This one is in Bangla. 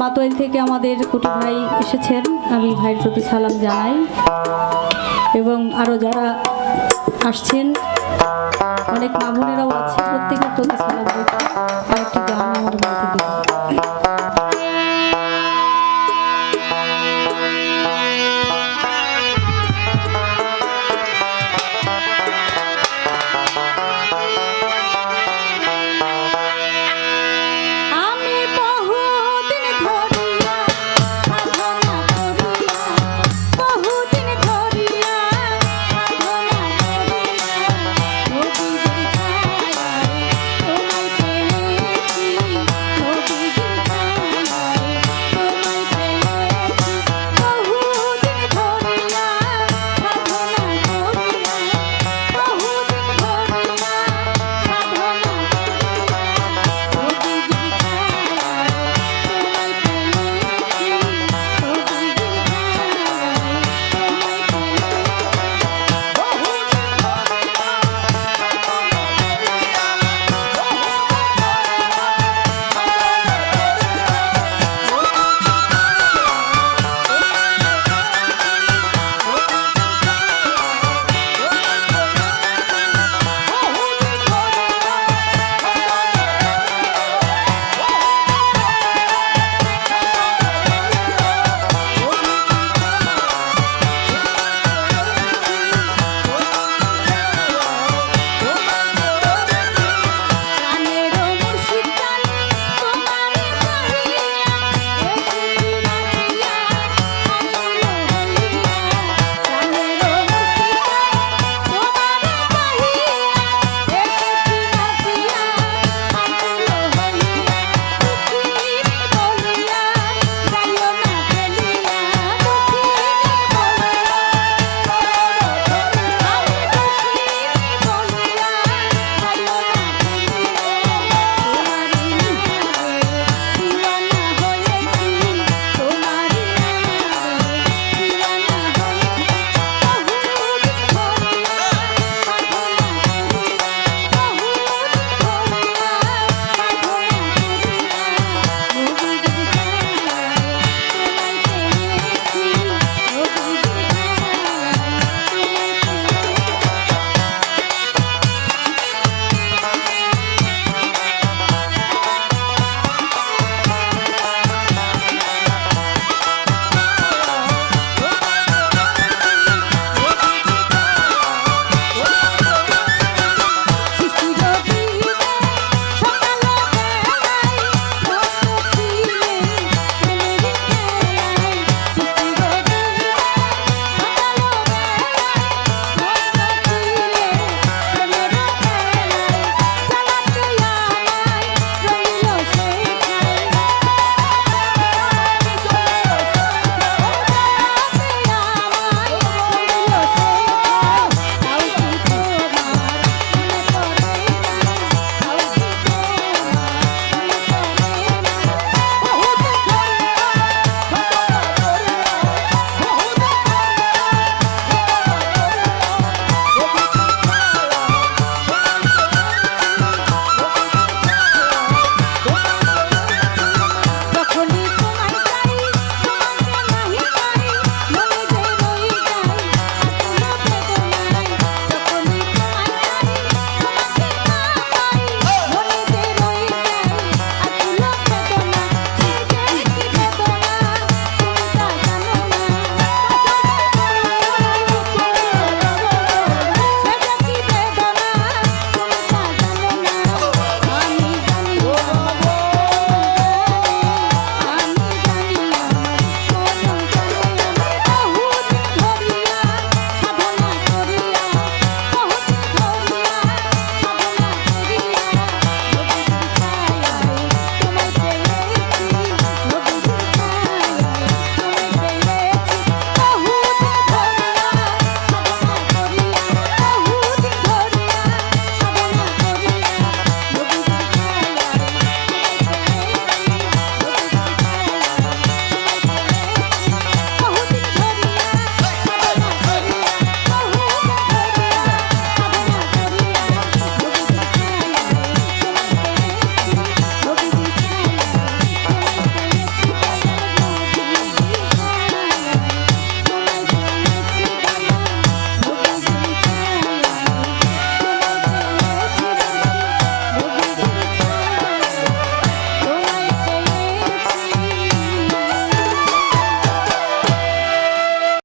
মাতোয়াইল থেকে আমাদের কুটি ভাই এসেছেন। আমি ভাইয়ের প্রতি সালাম জানাই। এবং আরও যারা আসছেন, অনেক মামুনেরাও আছে প্রত্যেকের প্রতি সালাম